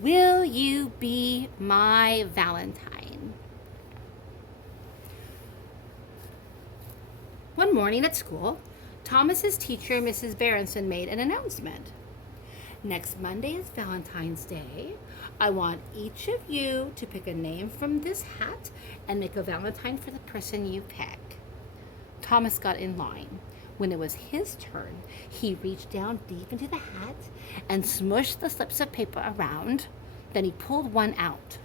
Will you be my Valentine? One morning at school, Thomas's teacher, Mrs. Berenson, made an announcement. Next Monday is Valentine's Day. I want each of you to pick a name from this hat and make a valentine for the person you pick. Thomas got in line. When it was his turn, he reached down deep into the hat and smushed the slips of paper around. Then he pulled one out.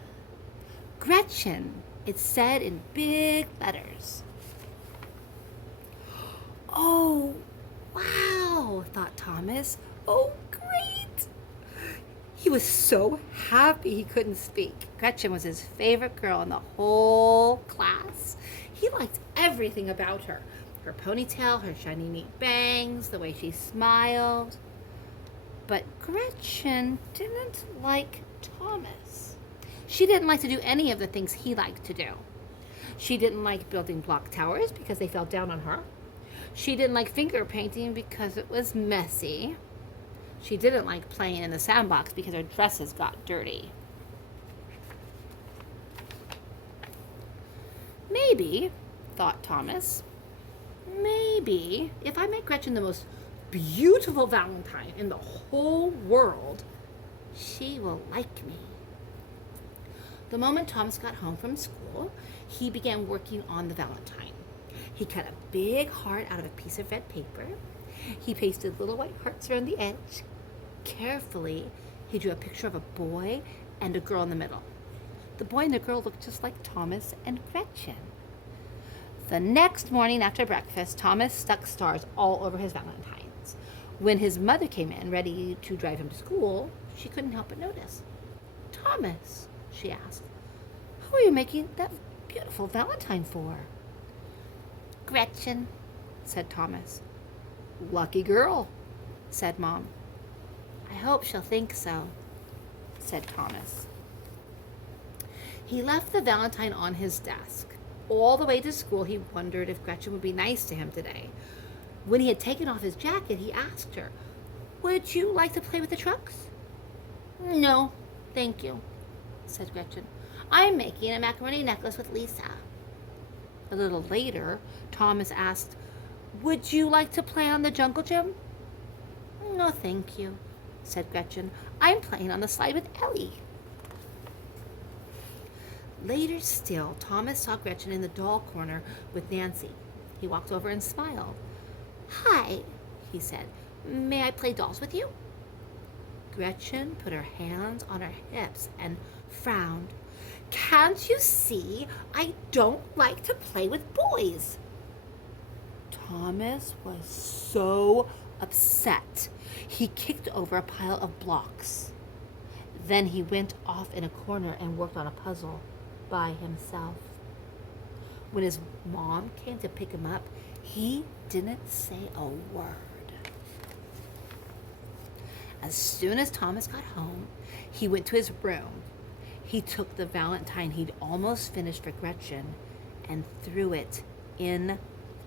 Gretchen, it said in big letters. Oh, wow, thought Thomas. Oh, great. He was so happy he couldn't speak. Gretchen was his favorite girl in the whole class. He liked everything about her. Her ponytail, her shiny neat bangs, the way she smiled. But Gretchen didn't like Thomas. She didn't like to do any of the things he liked to do. She didn't like building block towers because they fell down on her. She didn't like finger painting because it was messy. She didn't like playing in the sandbox because her dresses got dirty. Maybe, thought Thomas, maybe if I make Gretchen the most beautiful Valentine in the whole world, she will like me. The moment Thomas got home from school, he began working on the Valentine. He cut a big heart out of a piece of red paper. He pasted little white hearts around the edge. Carefully, he drew a picture of a boy and a girl in the middle. The boy and the girl looked just like Thomas and Gretchen. The next morning after breakfast, Thomas stuck stars all over his Valentines. When his mother came in, ready to drive him to school, she couldn't help but notice. Thomas, she asked, who are you making that beautiful Valentine for? Gretchen, said Thomas. Lucky girl, said Mom. I hope she'll think so, said Thomas. He left the Valentine on his desk. All the way to school, he wondered if Gretchen would be nice to him today. When he had taken off his jacket, he asked her, would you like to play with the trucks? No, thank you, said Gretchen. I'm making a macaroni necklace with Lisa. A little later, Thomas asked, would you like to play on the jungle gym? No, thank you, said Gretchen. I'm playing on the slide with Ellie. Later still, Thomas saw Gretchen in the doll corner with Nancy. He walked over and smiled. Hi, he said. May I play dolls with you? Gretchen put her hands on her hips and frowned. Can't you see? I don't like to play with boys. Thomas was so upset. He kicked over a pile of blocks. Then he went off in a corner and worked on a puzzle by himself. When his mom came to pick him up, he didn't say a word. As soon as Thomas got home, he went to his room. He took the Valentine he'd almost finished for Gretchen and threw it in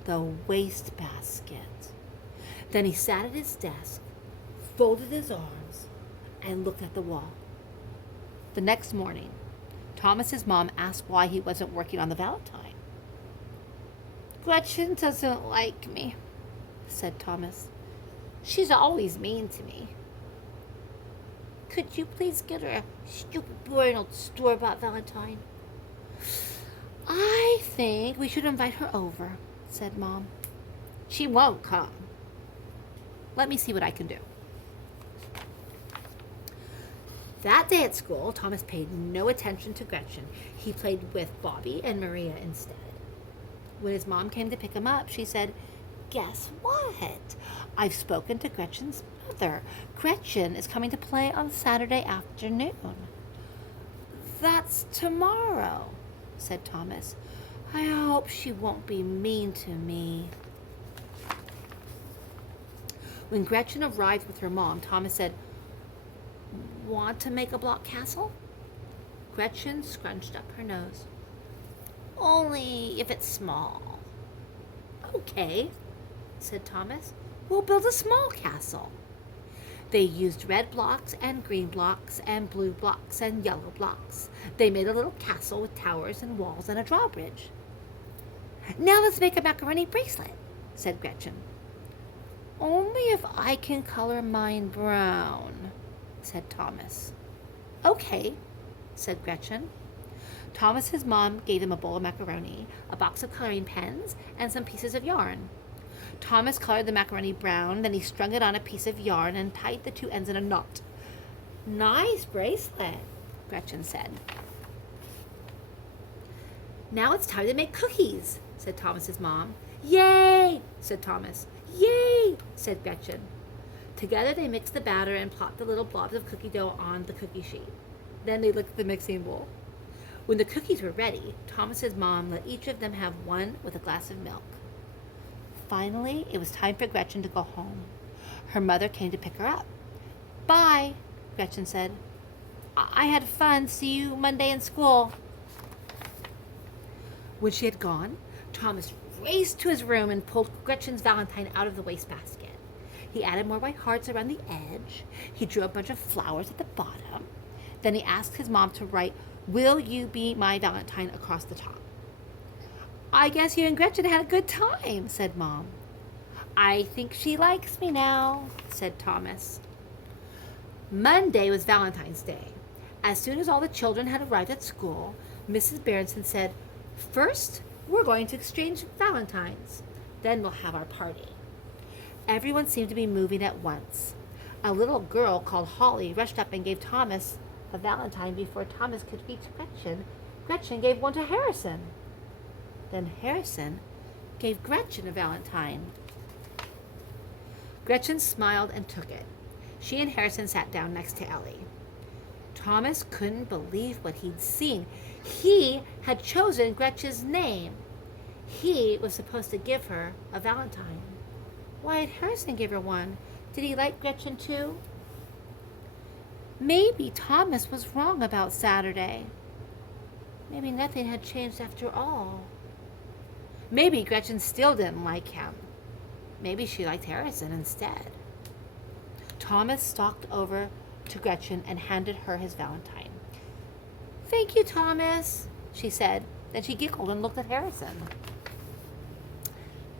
the wastebasket. Then he sat at his desk, folded his arms, and looked at the wall. The next morning, Thomas's mom asked why he wasn't working on the Valentine. Gretchen doesn't like me, said Thomas. She's always mean to me. Could you please get her a stupid, boring old store-bought Valentine? I think we should invite her over, said Mom. She won't come. Let me see what I can do. That day at school, Thomas paid no attention to Gretchen. He played with Bobby and Maria instead. When his mom came to pick him up, she said, Guess what? I've spoken to Gretchen's mother. Gretchen is coming to play on Saturday afternoon. That's tomorrow, said Thomas. I hope she won't be mean to me. When Gretchen arrived with her mom, Thomas said, Want to make a block castle? Gretchen scrunched up her nose. Only if it's small. Okay, said Thomas. We'll build a small castle. They used red blocks and green blocks and blue blocks and yellow blocks. They made a little castle with towers and walls and a drawbridge. "Now let's make a macaroni bracelet," said Gretchen. "Only if I can color mine brown," said Thomas. "Okay," said Gretchen. Thomas's mom gave him a bowl of macaroni, a box of coloring pens, and some pieces of yarn. Thomas colored the macaroni brown, then he strung it on a piece of yarn and tied the two ends in a knot. "Nice bracelet," Gretchen said. "Now it's time to make cookies," said Thomas's mom. "Yay!" said Thomas. "Yay!" said Gretchen. Together they mixed the batter and plopped the little blobs of cookie dough on the cookie sheet. Then they licked the mixing bowl. When the cookies were ready, Thomas's mom let each of them have one with a glass of milk. Finally, it was time for Gretchen to go home. Her mother came to pick her up. "Bye," Gretchen said. I had fun. See you Monday in school." When she had gone, Thomas raced to his room and pulled Gretchen's Valentine out of the wastebasket. He added more white hearts around the edge. He drew a bunch of flowers at the bottom. Then he asked his mom to write, "Will you be my Valentine," across the top. "I guess you and Gretchen had a good time," said Mom. "I think she likes me now," said Thomas. Monday was Valentine's Day. As soon as all the children had arrived at school, Mrs. Berenson said, "First, we're going to exchange Valentines. Then we'll have our party." Everyone seemed to be moving at once. A little girl called Holly rushed up and gave Thomas a Valentine before Thomas could reach Gretchen. Gretchen gave one to Harrison. Then Harrison gave Gretchen a Valentine. Gretchen smiled and took it. She and Harrison sat down next to Ellie. Thomas couldn't believe what he'd seen. He had chosen Gretchen's name. He was supposed to give her a Valentine. Why had Harrison give her one? Did he like Gretchen too? Maybe Thomas was wrong about Saturday. Maybe nothing had changed after all. Maybe Gretchen still didn't like him. Maybe she liked Harrison instead. Thomas stalked over to Gretchen and handed her his Valentine. "Thank you, Thomas," she said. Then she giggled and looked at Harrison.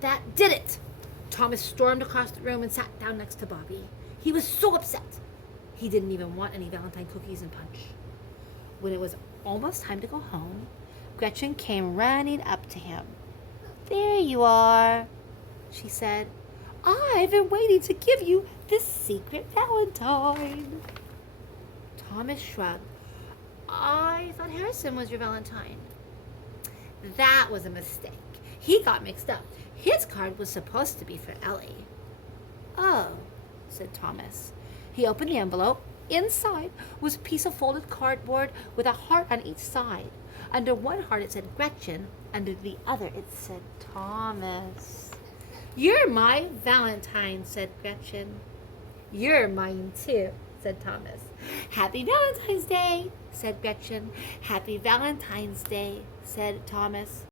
That did it! Thomas stormed across the room and sat down next to Bobby. He was so upset. He didn't even want any Valentine cookies and punch. When it was almost time to go home, Gretchen came running up to him. "There you are," she said. "I've been waiting to give you this secret Valentine." Thomas shrugged. "I thought Harrison was your Valentine." That was a mistake. He got mixed up. His card was supposed to be for Ellie. "Oh," said Thomas. He opened the envelope. Inside was a piece of folded cardboard with a heart on each side. Under one heart it said Gretchen. Under the other it said Thomas. "You're my Valentine," said Gretchen. "You're mine too," said Thomas. "Happy Valentine's Day," said Gretchen. "Happy Valentine's Day," said Thomas.